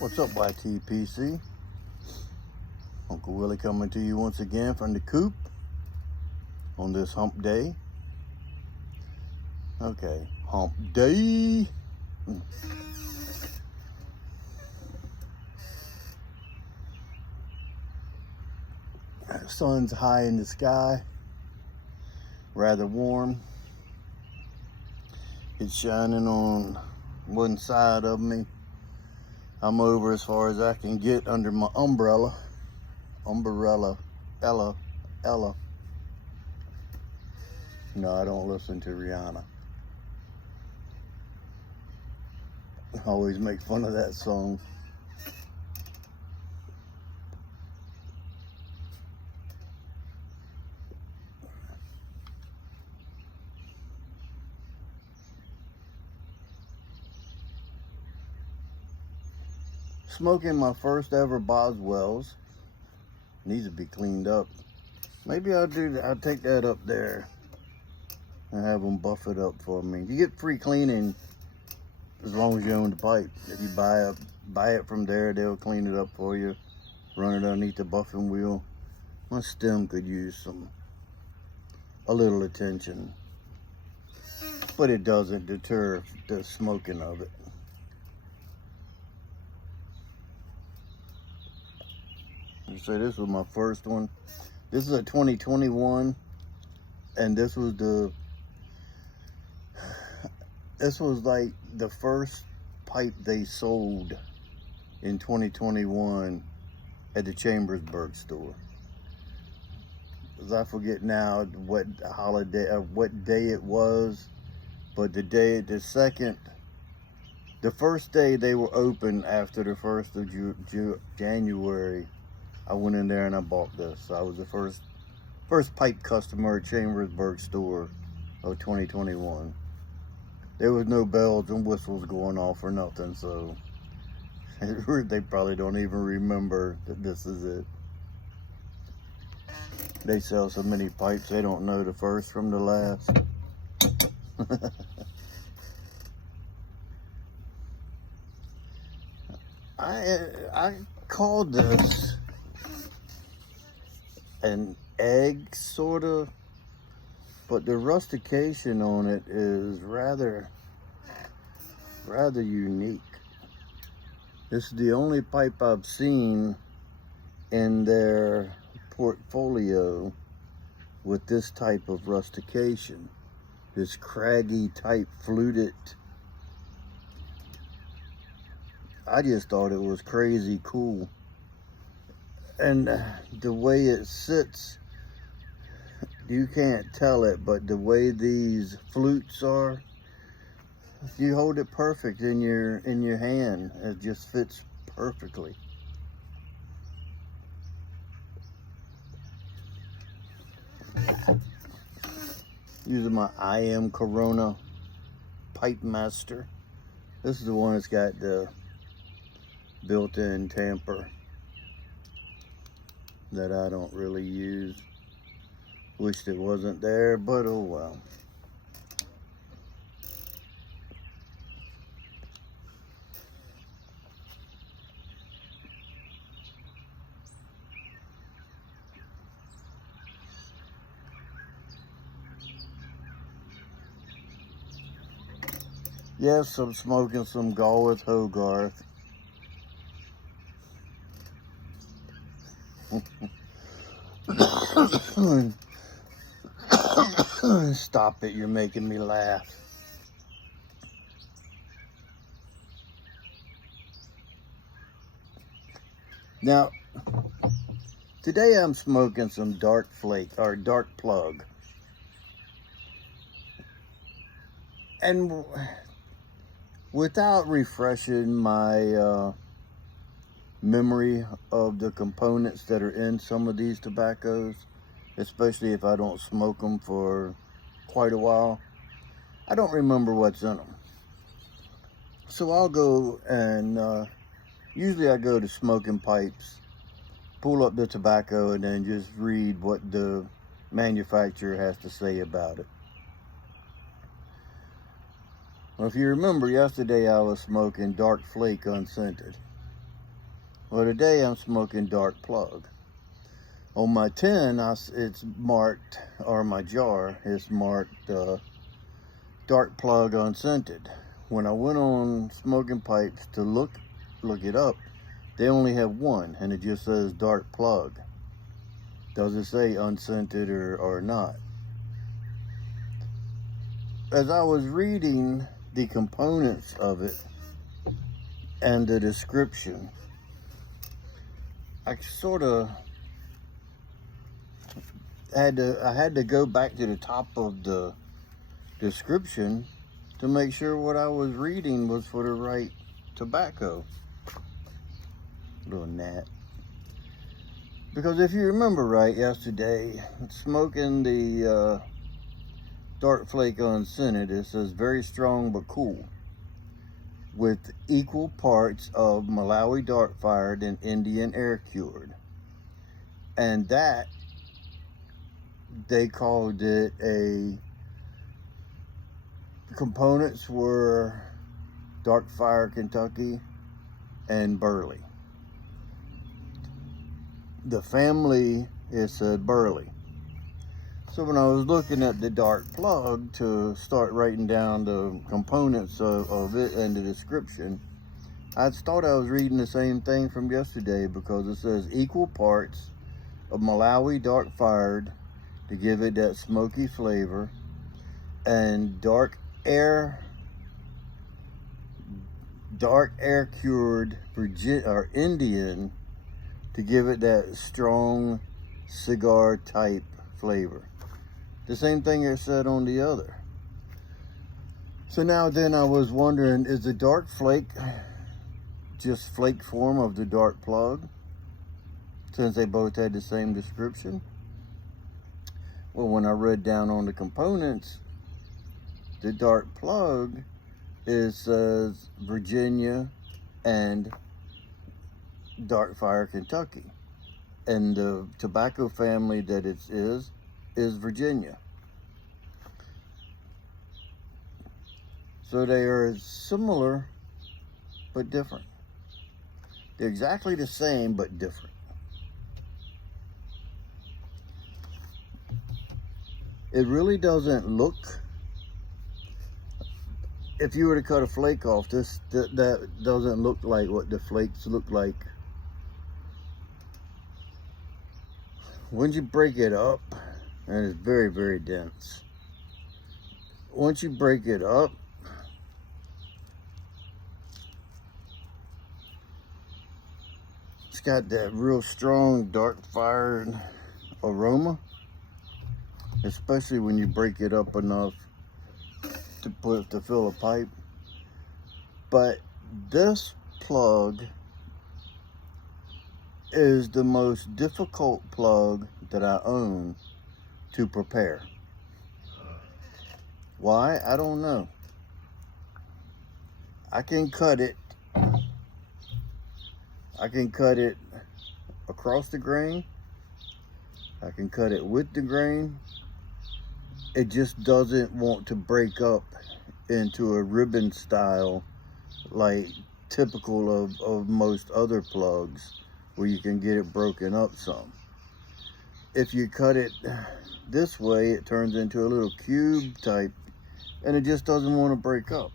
What's up, YTPC? Uncle Willie coming to you once again from the coop on this hump day. Okay, hump day. The sun's high in the sky, rather warm. It's shining on one side of me. I'm over as far as I can get under my umbrella. Ella. No, I don't listen to Rihanna. I always make fun of that song. Smoking my first ever Boswells. Needs to be cleaned up. Maybe I'll take that up there and have them buff it up for me. You get free cleaning as long as you own the pipe. If you buy it from there, they'll clean it up for you. Run it underneath the buffing wheel. My stem could use a little attention, but it doesn't deter the smoking of it. So this was my first one. This is a 2021, and this was like the first pipe they sold in 2021 at the Chambersburg store. As I forget now what holiday or what day it was, but the first day they were open after the 1st of January. I went in there and I bought this. I was the first pipe customer at Chambersburg store of 2021. There was no bells and whistles going off or nothing, so they probably don't even remember that this is it. They sell so many pipes, they don't know the first from the last. I called this an egg, sort of, but the rustication on it is rather unique. This is the only pipe I've seen in their portfolio with this type of rustication, this craggy type fluted. I just thought it was crazy cool. And the way it sits, you can't tell it, but the way these flutes are, you hold it perfect in your hand. It just fits perfectly. Using my I Am Corona Pipe Master. This is the one that's got the built-in tamper that I don't really use. Wished it wasn't there, but oh well. Yes, I'm smoking some Galworth Hogarth. Stop it, you're making me laugh. Now, today I'm smoking some dark plug. And without refreshing my memory of the components that are in some of these tobaccos, especially if I don't smoke them for quite a while, I don't remember what's in them. So I'll go and usually I go to Smoking Pipes, pull up the tobacco, and then just read what the manufacturer has to say about it. Well, if you remember, yesterday I was smoking Dark Flake unscented. Well, today I'm smoking dark plug. On my tin, it's marked, or my jar, it's marked dark plug unscented. When I went on Smoking Pipes to look it up, they only have one, and it just says dark plug. Doesn't say unscented or not. As I was reading the components of it and the description, I sort of had to go back to the top of the description to make sure what I was reading was for the right tobacco. Little gnat. Because if you remember right, yesterday, smoking the dark flake unscented, it says very strong but cool, with equal parts of Malawi dark fired and Indian air cured. And that, they called it components were dark fire Kentucky and Burley. The family is Burley. So when I was looking at the dark plug to start writing down the components of it and the description, I thought I was reading the same thing from yesterday, because it says equal parts of Malawi dark fired to give it that smoky flavor, and dark air cured Indian to give it that strong cigar type flavor. The same thing it said on the other. So now then I was wondering, is the dark flake just flake form of the dark plug, since they both had the same description? Well, when I read down on the components, the dark plug says Virginia and dark fire Kentucky, and the tobacco family that it is Virginia. So they are similar but different. They're exactly the same but different. It really doesn't look, if you were to cut a flake off, that doesn't look like what the flakes look like. Once you break it up, and it's very, very dense. Once you break it up, it's got that real strong dark fired aroma, especially when you break it up enough to fill a pipe. But this plug is the most difficult plug that I own to prepare. Why? I don't know. I can cut it across the grain. I can cut it with the grain. It just doesn't want to break up into a ribbon style like typical of most other plugs, where you can get it broken up some. If you cut it this way, it turns into a little cube type, and it just doesn't want to break up.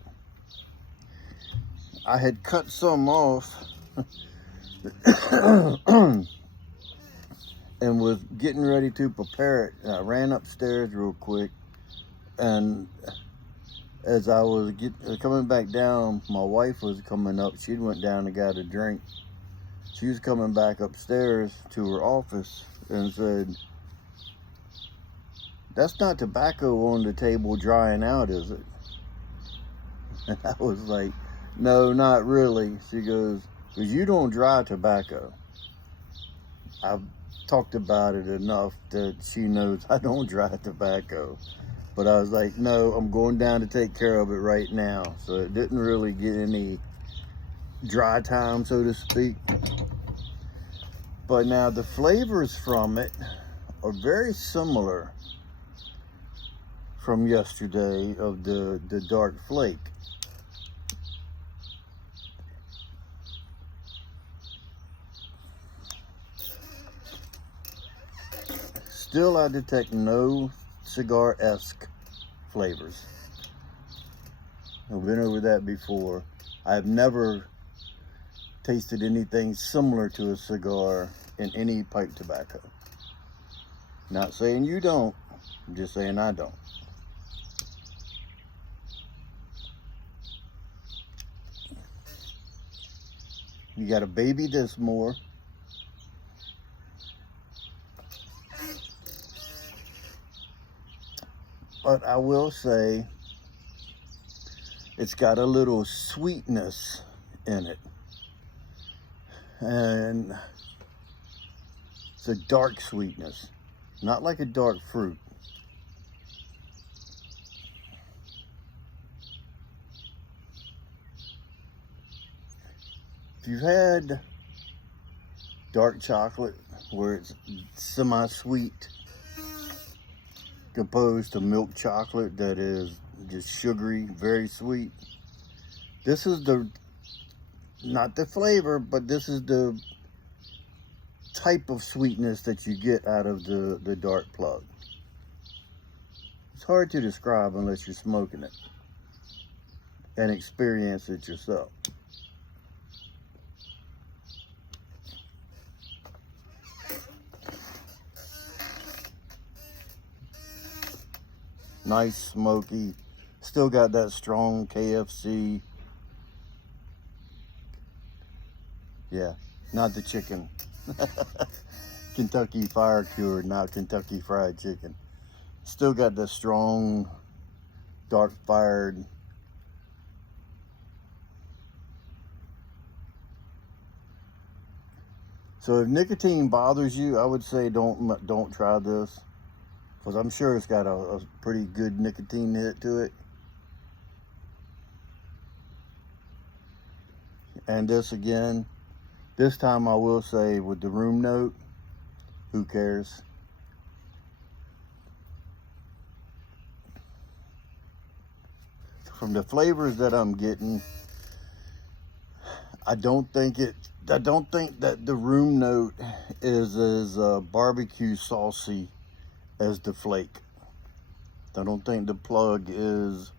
I had cut some off and was getting ready to prepare it. I ran upstairs real quick, and as I was coming back down, my wife was coming up. She went down and got a drink. She was coming back upstairs to her office and said, "That's not tobacco on the table drying out, is it?" And I was like, "No, not really." She goes, "Because you don't dry tobacco." I've talked about it enough that she knows I don't dry tobacco. But I was like, no, I'm going down to take care of it right now. So it didn't really get any dry time, so to speak. But now the flavors from it are very similar from yesterday of the dark flake. Still, I detect no cigar-esque flavors. I've been over that before. I've never tasted anything similar to a cigar in any pipe tobacco. Not saying you don't, I'm just saying I don't. You gotta baby this more. But I will say, it's got a little sweetness in it. And it's a dark sweetness, not like a dark fruit. If you've had dark chocolate where it's semi-sweet, opposed to milk chocolate that is just sugary, very sweet. This is not the flavor, but this is the type of sweetness that you get out of the dark plug. It's hard to describe unless you're smoking it and experience it yourself. Nice, smoky, still got that strong KFC. Yeah, not the chicken. Kentucky fire cured, not Kentucky fried chicken. Still got the strong, dark fired. So if nicotine bothers you, I would say don't try this. Because I'm sure it's got a pretty good nicotine hit to it. And this again, this time I will say with the room note, who cares? From the flavors that I'm getting, I don't think that the room note is as barbecue saucy as the flake. I don't think the plug is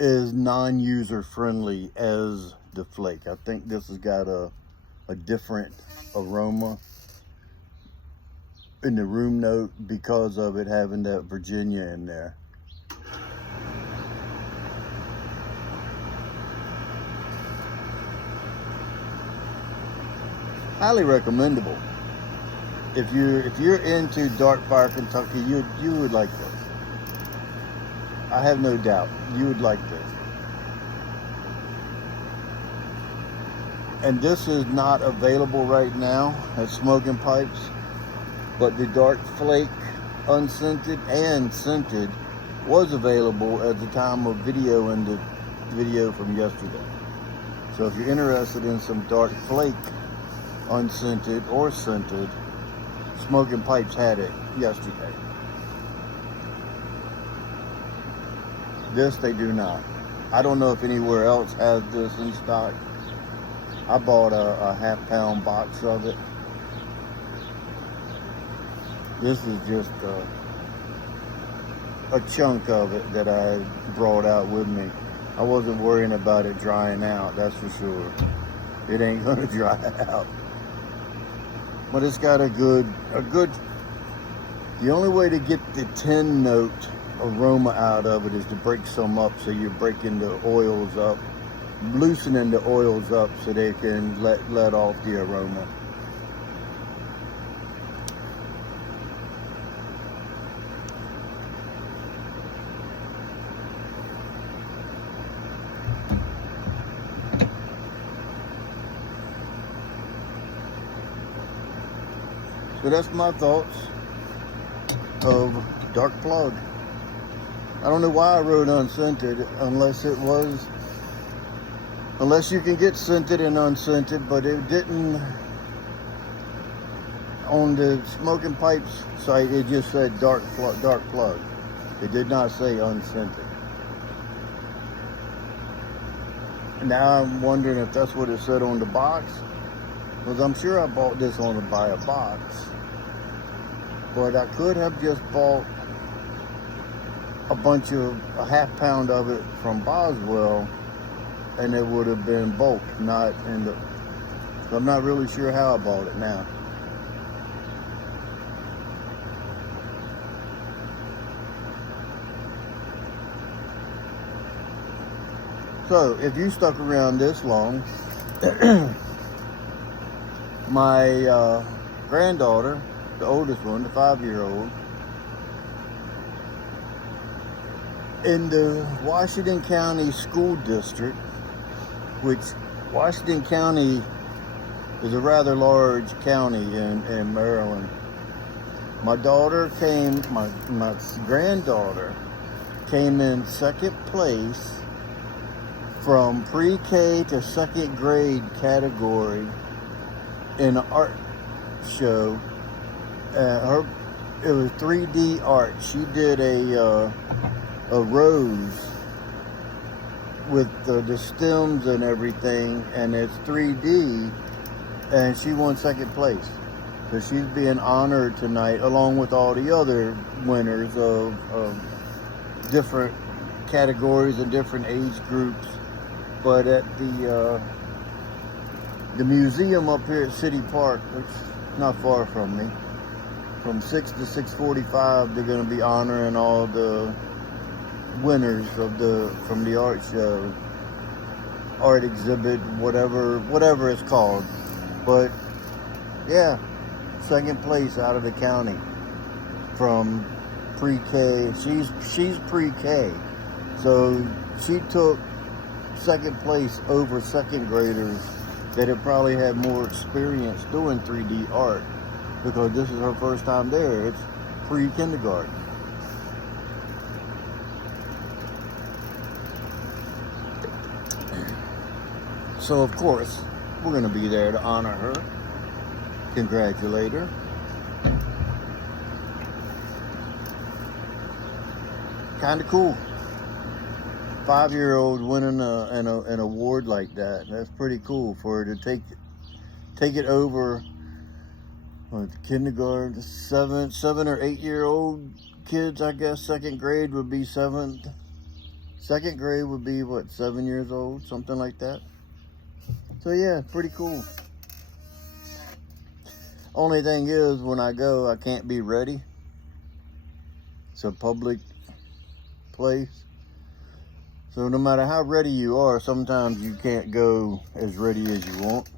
non-user friendly as the flake. I think this has got a different aroma in the room note because of it having that Virginia in there. Highly recommendable. If you're into Dark Fire Kentucky, you would like this. I have no doubt you would like this. And this is not available right now at Smoking Pipes, but the Dark Flake unscented and scented was available at the time of video in the video from yesterday. So if you're interested in some Dark Flake unscented or scented, Smoking Pipes had it yesterday. This they do not. I don't know if anywhere else has this in stock. I bought a half-pound box of it. This is just a chunk of it that I brought out with me. I wasn't worrying about it drying out, that's for sure. It ain't gonna dry out. But it's got a good, the only way to get the 10 note aroma out of it is to break some up, so you're breaking the oils up, loosening the oils up so they can let off the aroma. So that's my thoughts of Dark Plug. I don't know why I wrote unscented, unless you can get scented and unscented, but it didn't, on the Smoking Pipes site, it just said Dark Plug. It did not say unscented. Now I'm wondering if that's what it said on the box, Because I'm sure I bought this on a buy a box. But I could have just bought a half pound of it from Boswell, and it would have been bulk, not in the, so I'm not really sure how I bought it now. So if you stuck around this long, my granddaughter, the oldest one, the 5-year-old, in the Washington County School District, which Washington County is a rather large county in Maryland. My granddaughter came in second place from pre-K to second grade category in an art show. It was 3D art. She did a rose with the stems and everything, and it's 3D, and she won second place. So she's being honored tonight along with all the other winners of different categories and different age groups. But at the museum up here at City Park, which is not far from me, from 6 to 6:45, they're going to be honoring all the winners from the art show, art exhibit, whatever it's called. But yeah, second place out of the county from pre-K. She's pre-K, so she took second place over second graders that had probably had more experience doing 3D art, because this is her first time there. It's pre-kindergarten. So of course, we're going to be there to honor her, congratulate her. Kind of cool. 5-year-old winning an award like that. That's pretty cool for her to take it over. Kindergarten, 7 or 8-year-old kids, I guess. Second grade would be 7th. Second grade would be what, 7 years old, something like that. So yeah, pretty cool. Only thing is, when I go, I can't be ready. It's a public place. So no matter how ready you are, sometimes you can't go as ready as you want.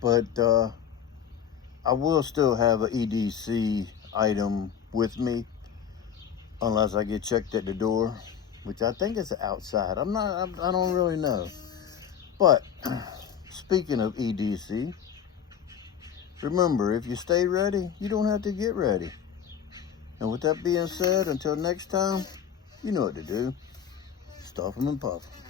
But I will still have an EDC item with me, unless I get checked at the door, which I think is outside. I don't really know. But speaking of EDC, remember, if you stay ready, you don't have to get ready. And with that being said, until next time, you know what to do. Stuff 'em and puff 'em.